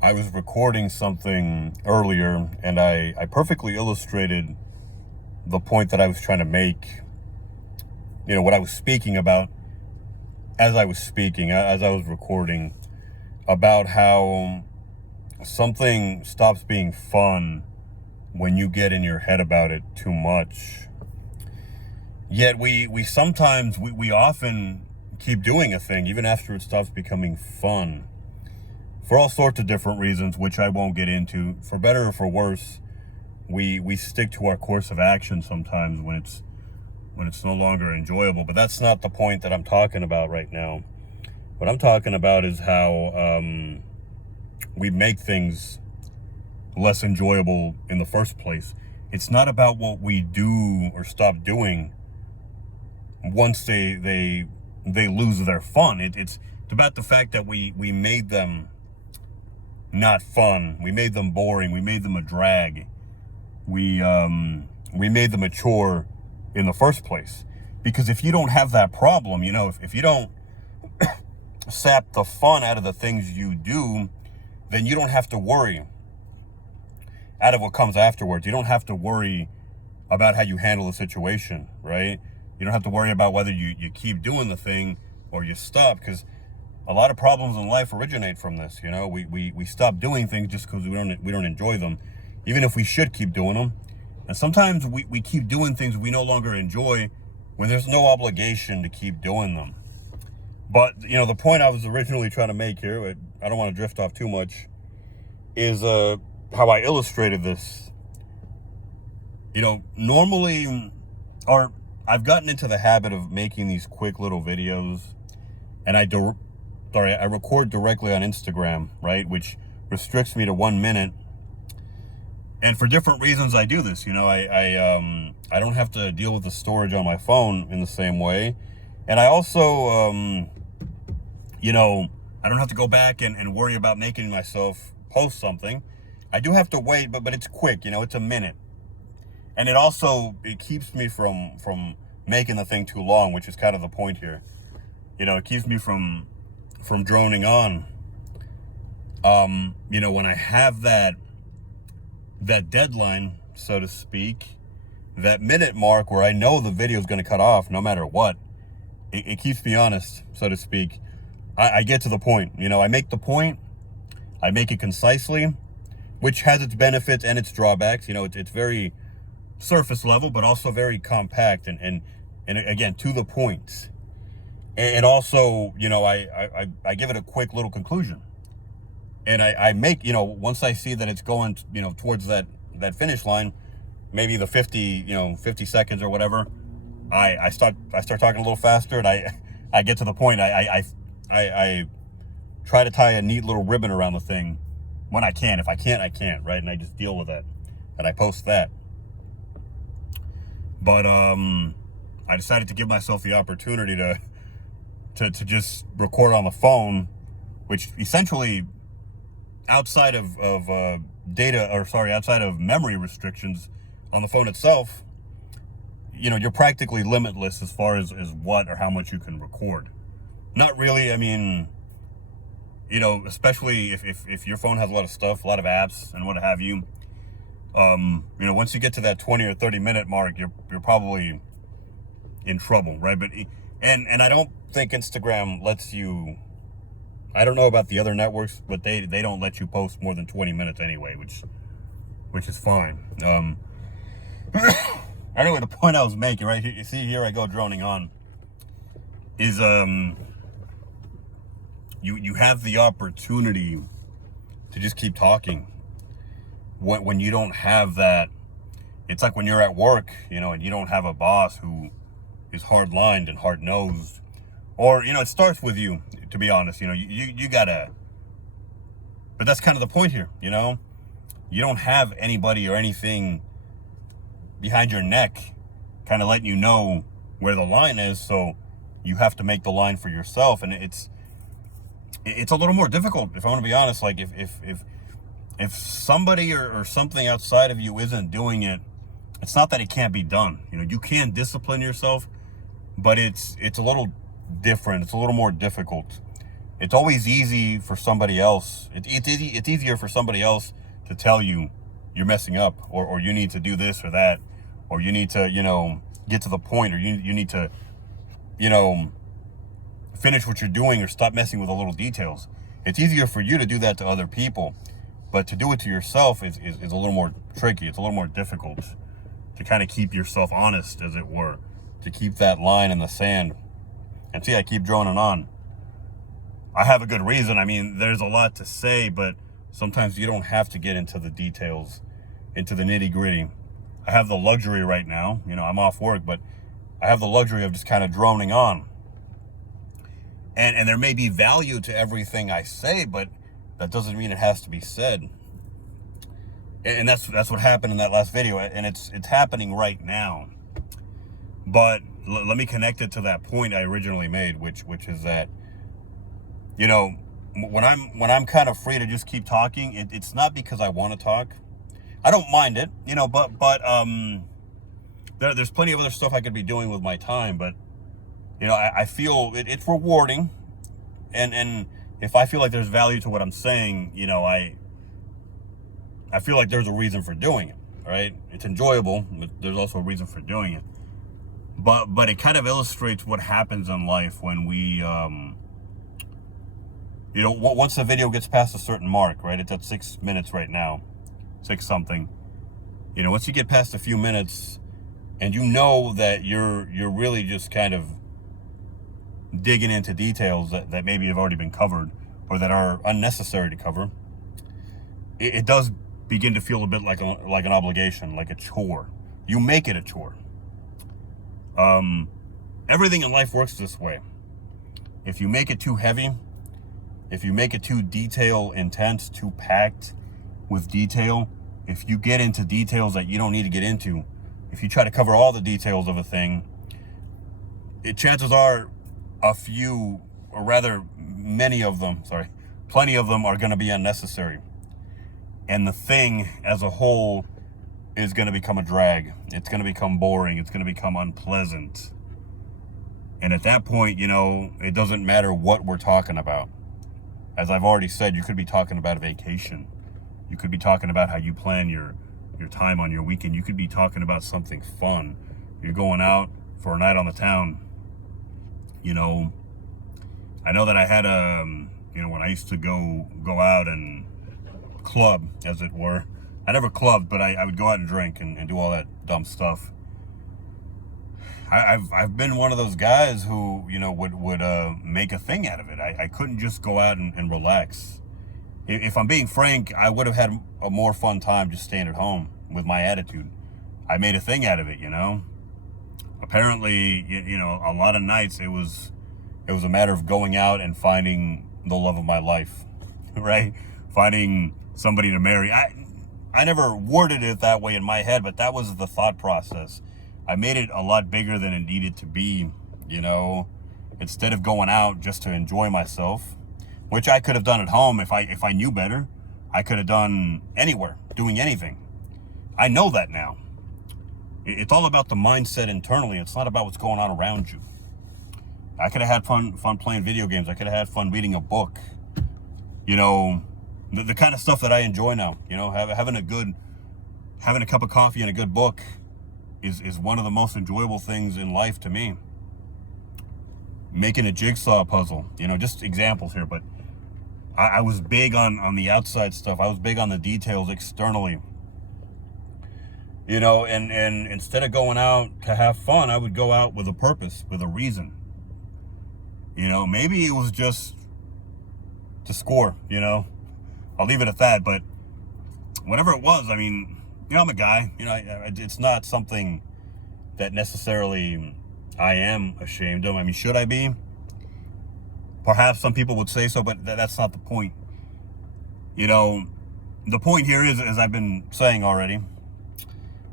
I was recording something earlier and I perfectly illustrated the point that I was trying to make, what I was speaking about as I was speaking, as I was recording, about how something stops being fun when you get in your head about it too much. Yet we often keep doing a thing even after it stops becoming fun, for all sorts of different reasons, which I won't get into. For better or for worse, we stick to our course of action sometimes when it's no longer enjoyable. But that's not the point that I'm talking about right now. What I'm talking about is how we make things less enjoyable in the first place. It's not about what we do or stop doing once they lose their fun. It's about the fact that we made them not fun. We made them boring. We made them a drag. We made them a chore in the first place. Because if you don't have that problem, if you don't sap the fun out of the things you do, then you don't have to worry out of what comes afterwards. You don't have to worry about how you handle the situation, right? You don't have to worry about whether you keep doing the thing or you stop, because a lot of problems in life originate from this. We stop doing things just because we don't enjoy them, even if we should keep doing them. And sometimes we keep doing things we no longer enjoy when there's no obligation to keep doing them. But, the point I was originally trying to make here, I don't want to drift off too much, is how I illustrated this. Normally, or I've gotten into the habit of making these quick little videos, and I record directly on Instagram, right, which restricts me to 1 minute. And for different reasons, I do this. I don't have to deal with the storage on my phone in the same way, and I also, I don't have to go back and worry about making myself post something. I do have to wait, but it's quick. It's a minute, and it keeps me from making the thing too long, which is kind of the point here. It keeps me from droning on. When I have that deadline, so to speak, that minute mark where I know the video is going to cut off no matter what, it keeps me honest, so to speak. I get to the point. I make the point. I make it concisely, which has its benefits and its drawbacks. It's very surface level, but also very compact and again, to the point. And also, I give it a quick little conclusion. And I make, once I see that it's going, towards that finish line, maybe the 50 seconds or whatever, I start talking a little faster, and I get to the point. I try to tie a neat little ribbon around the thing when I can. If I can't, I can't, right? And I just deal with that, and I post that. But I decided to give myself the opportunity to just record on the phone, which essentially, outside of outside of memory restrictions on the phone itself, you're practically limitless as far as what or how much you can record. Not really. I mean, especially if your phone has a lot of stuff, a lot of apps and what have you. Once you get to that 20 or 30 minute mark, you're probably in trouble, right? But and I don't think Instagram lets you. I don't know about the other networks, but they don't let you post more than 20 minutes anyway, which is fine. Anyway, the point I was making, right here, you see here I go droning on, is you have the opportunity to just keep talking when you don't have that. It's like when you're at work, and you don't have a boss who is hard-lined and hard-nosed, or it starts with you, to be honest. You gotta, but that's kind of the point here. You don't have anybody or anything behind your neck kind of letting you know where the line is, so you have to make the line for yourself. And it's a little more difficult, if I want to be honest. Like if somebody or something outside of you isn't doing it, it's not that it can't be done. You can discipline yourself, but it's a little different. It's a little more difficult. It's always easy for somebody else. It's easier for somebody else to tell you you're messing up, or you need to do this or that, or you need to, get to the point, or you need to, you know, finish what you're doing, or stop messing with the little details. It's easier for you to do that to other people, but to do it to yourself is a little more tricky. It's a little more difficult to kind of keep yourself honest, as it were, to keep that line in the sand. And see, I keep droning on. I have a good reason. I mean, there's a lot to say, but sometimes you don't have to get into the details, into the nitty gritty. I have the luxury right now, I'm off work, but I have the luxury of just kind of droning on. And there may be value to everything I say, but that doesn't mean it has to be said. And that's what happened in that last video, and it's happening right now. But let me connect it to that point I originally made, which is that, when I'm kind of free to just keep talking, it's not because I want to talk. I don't mind it, but there's plenty of other stuff I could be doing with my time. But I feel it's rewarding, and if I feel like there's value to what I'm saying, I feel like there's a reason for doing it, right? It's enjoyable, but there's also a reason for doing it. But it kind of illustrates what happens in life when we, once the video gets past a certain mark, right? It's at 6 minutes right now, 6 something. Once you get past a few minutes, and that you're really just kind of digging into details that maybe have already been covered, or that are unnecessary to cover, it does begin to feel a bit like an obligation, like a chore. You make it a chore. Everything in life works this way. If you make it too heavy, if you make it too detail intense, too packed with detail, if you get into details that you don't need to get into, if you try to cover all the details of a thing, chances are plenty of them are going to be unnecessary. And the thing as a whole is going to become a drag. It's going to become boring. It's going to become unpleasant. And at that point, it doesn't matter what we're talking about. As I've already said, you could be talking about a vacation. You could be talking about how you plan your time on your weekend. You could be talking about something fun. You're going out for a night on the town. I know that I had when I used to go out and club, as it were. I never clubbed, but I would go out and drink and do all that dumb stuff. I've been one of those guys who, would make a thing out of it. I couldn't just go out and relax. If I'm being frank, I would have had a more fun time just staying at home with my attitude. I made a thing out of it, Apparently, a lot of nights it was a matter of going out and finding the love of my life, right? Finding somebody to marry. I never worded it that way in my head, but that was the thought process. I made it a lot bigger than it needed to be, instead of going out just to enjoy myself, which I could have done at home if I knew better. I could have done anywhere, doing anything. I know that now. It's all about the mindset internally. It's not about what's going on around you. I could have had fun playing video games. I could have had fun reading a book. The kind of stuff that I enjoy now. Having a cup of coffee and a good book is one of the most enjoyable things in life to me. Making a jigsaw puzzle, just examples here, but I was big on the outside stuff. I was big on the details externally. And instead of going out to have fun, I would go out with a purpose, with a reason. Maybe it was just to score, I'll leave it at that. But whatever it was, I'm a guy, it's not something that necessarily I am ashamed of. Should I be? Perhaps some people would say so, but that's not the point. The point here is, as I've been saying already,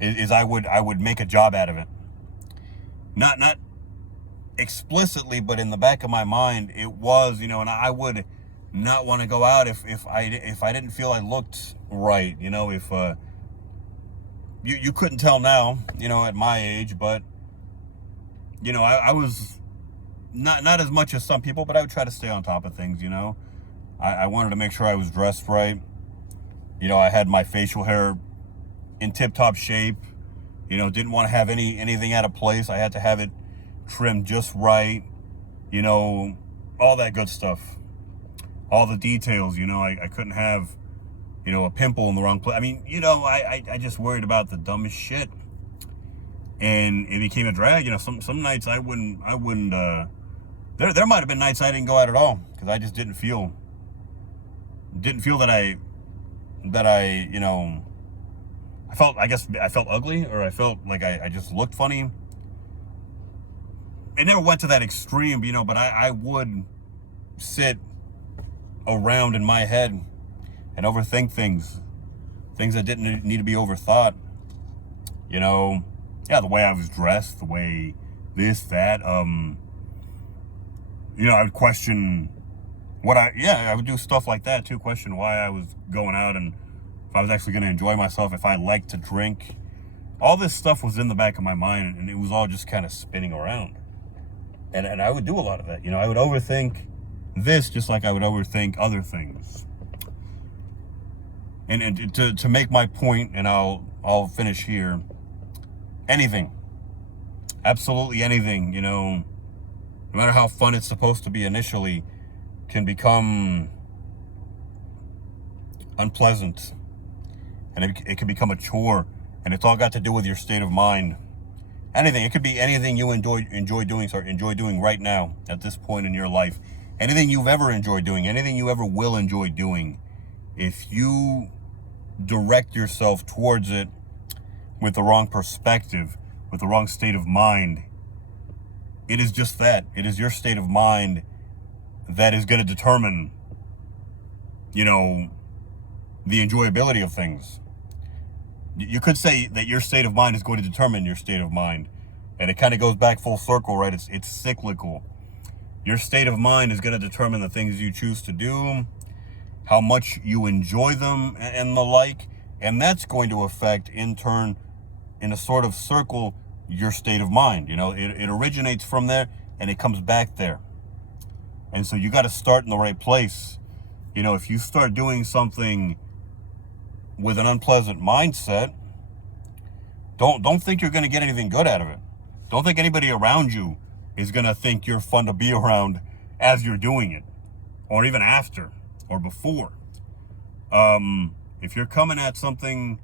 is I would make a job out of it. Not explicitly, but in the back of my mind, it was, and I would not want to go out if I didn't feel I looked right, if you couldn't tell now, at my age, but I was not as much as some people, but I would try to stay on top of things, you know. I wanted to make sure I was dressed right. You know, I had my facial hair in tip-top shape. You know, didn't want to have anything out of place. I had to have it trimmed just right. You know, all that good stuff. All the details, you know, I couldn't have, you know, a pimple in the wrong place. I mean, you know, I just worried about the dumbest shit. And it became a drag. You know, some nights I wouldn't, there might have been nights I didn't go out at all because I just didn't feel that I, you know, I felt ugly, or I felt like I just looked funny. It never went to that extreme, you know, but I would sit around in my head and overthink things that didn't need to be overthought. You know, yeah, the way I was dressed, the way this, that, you know, I would question I would do stuff like that too, question why I was going out and if I was actually going to enjoy myself, if I liked to drink. All this stuff was in the back of my mind, and it was all just kind of spinning around. And I would do a lot of that. You know, I would overthink this just like I would overthink other things. And to make my point, and I'll finish here, anything, absolutely anything, you know, no matter how fun it's supposed to be initially, can become unpleasant. And it can become a chore. And it's all got to do with your state of mind. Anything. It could be anything you enjoy doing right now at this point in your life. Anything you've ever enjoyed doing, anything you ever will enjoy doing. If you direct yourself towards it with the wrong perspective, with the wrong state of mind, it is just that. It is your state of mind that is going to determine, you know, the enjoyability of things. You could say that your state of mind is going to determine your state of mind. And it kind of goes back full circle, right? It's cyclical. Your state of mind is going to determine the things you choose to do, how much you enjoy them, and the like. And that's going to affect, in turn, in a sort of circle, your state of mind. You know, it originates from there and it comes back there. And so you got to start in the right place. You know, if you start doing something with an unpleasant mindset, don't think you're going to get anything good out of it. Don't think anybody around you is going to think you're fun to be around as you're doing it, or even after or before. If you're coming at something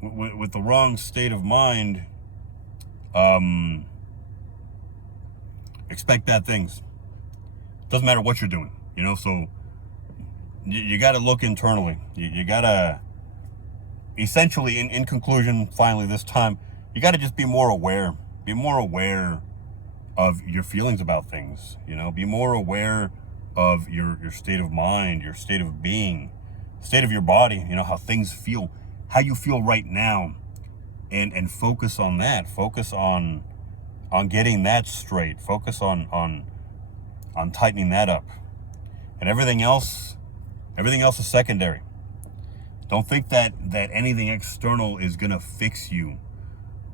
with the wrong state of mind, expect bad things. Doesn't matter what you're doing, you know. So you got to look internally. You got to, essentially, in conclusion, finally this time, you got to just be more aware. Be more aware of your feelings about things. You know, be more aware of your state of mind, your state of being, state of your body. You know, how things feel, how you feel right now, and focus on that. Focus on getting that straight. Focus on tightening that up, and everything else is secondary. Don't think that anything external is gonna fix you,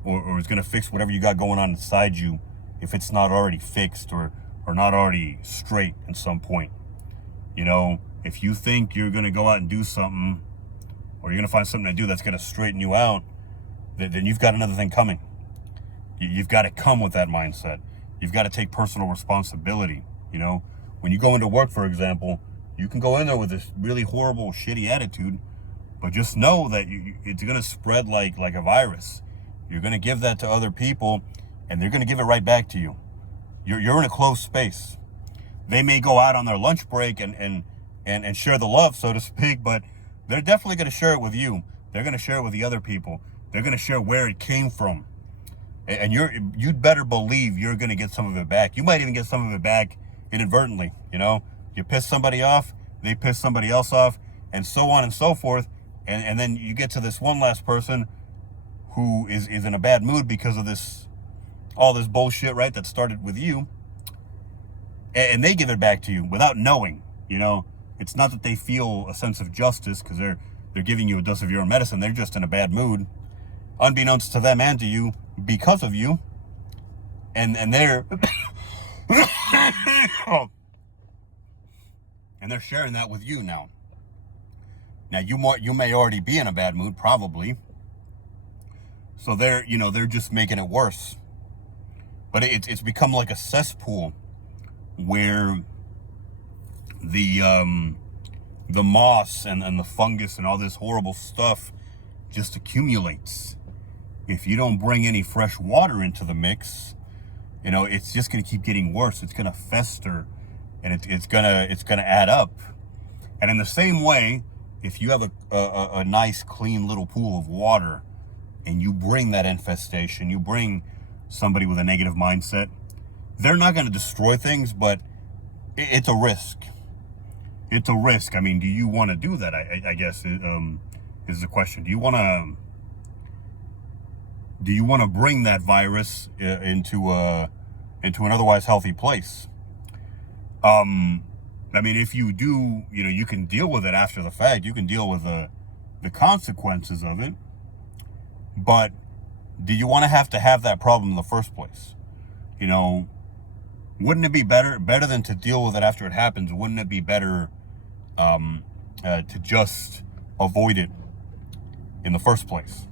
or is gonna fix whatever you got going on inside you, if it's not already fixed or not already straight at some point. You know, if you think you're gonna go out and do something, or you're gonna find something to do that's gonna straighten you out, then you've got another thing coming. You've got to come with that mindset. You've got to take personal responsibility. You know, when you go into work, for example, you can go in there with this really horrible, shitty attitude, but just know that it's going to spread like a virus. You're going to give that to other people, and they're going to give it right back to you. You're in a closed space. They may go out on their lunch break and share the love, so to speak, but they're definitely going to share it with you. They're going to share it with the other people. They're going to share where it came from. And you'd better believe you're going to get some of it back. You might even get some of it back inadvertently. You know, you piss somebody off, they piss somebody else off, and so on and so forth. And then you get to this one last person who is in a bad mood because of all this bullshit, right, that started with you. And they give it back to you without knowing. You know, it's not that they feel a sense of justice because they're giving you a dose of your own medicine. They're just in a bad mood, unbeknownst to them and to you, because of you. And they're And they're sharing that with you now. Now you may already be in a bad mood, probably. So they're just making it worse. But it's become like a cesspool where the moss and the fungus and all this horrible stuff just accumulates. If you don't bring any fresh water into the mix, it's just going to keep getting worse. It's going to fester, and it's gonna add up. And in the same way, if you have a nice clean little pool of water, and you bring that infestation, you bring somebody with a negative mindset, they're not going to destroy things, but it's a risk. It's a risk. I mean, do you want to do that? I guess is the question. Do you want to bring that virus into an otherwise healthy place? I mean, if you do, you can deal with it after the fact. You can deal with the consequences of it. But do you want to have that problem in the first place? Wouldn't it be better than to deal with it after it happens? Wouldn't it be better to just avoid it in the first place?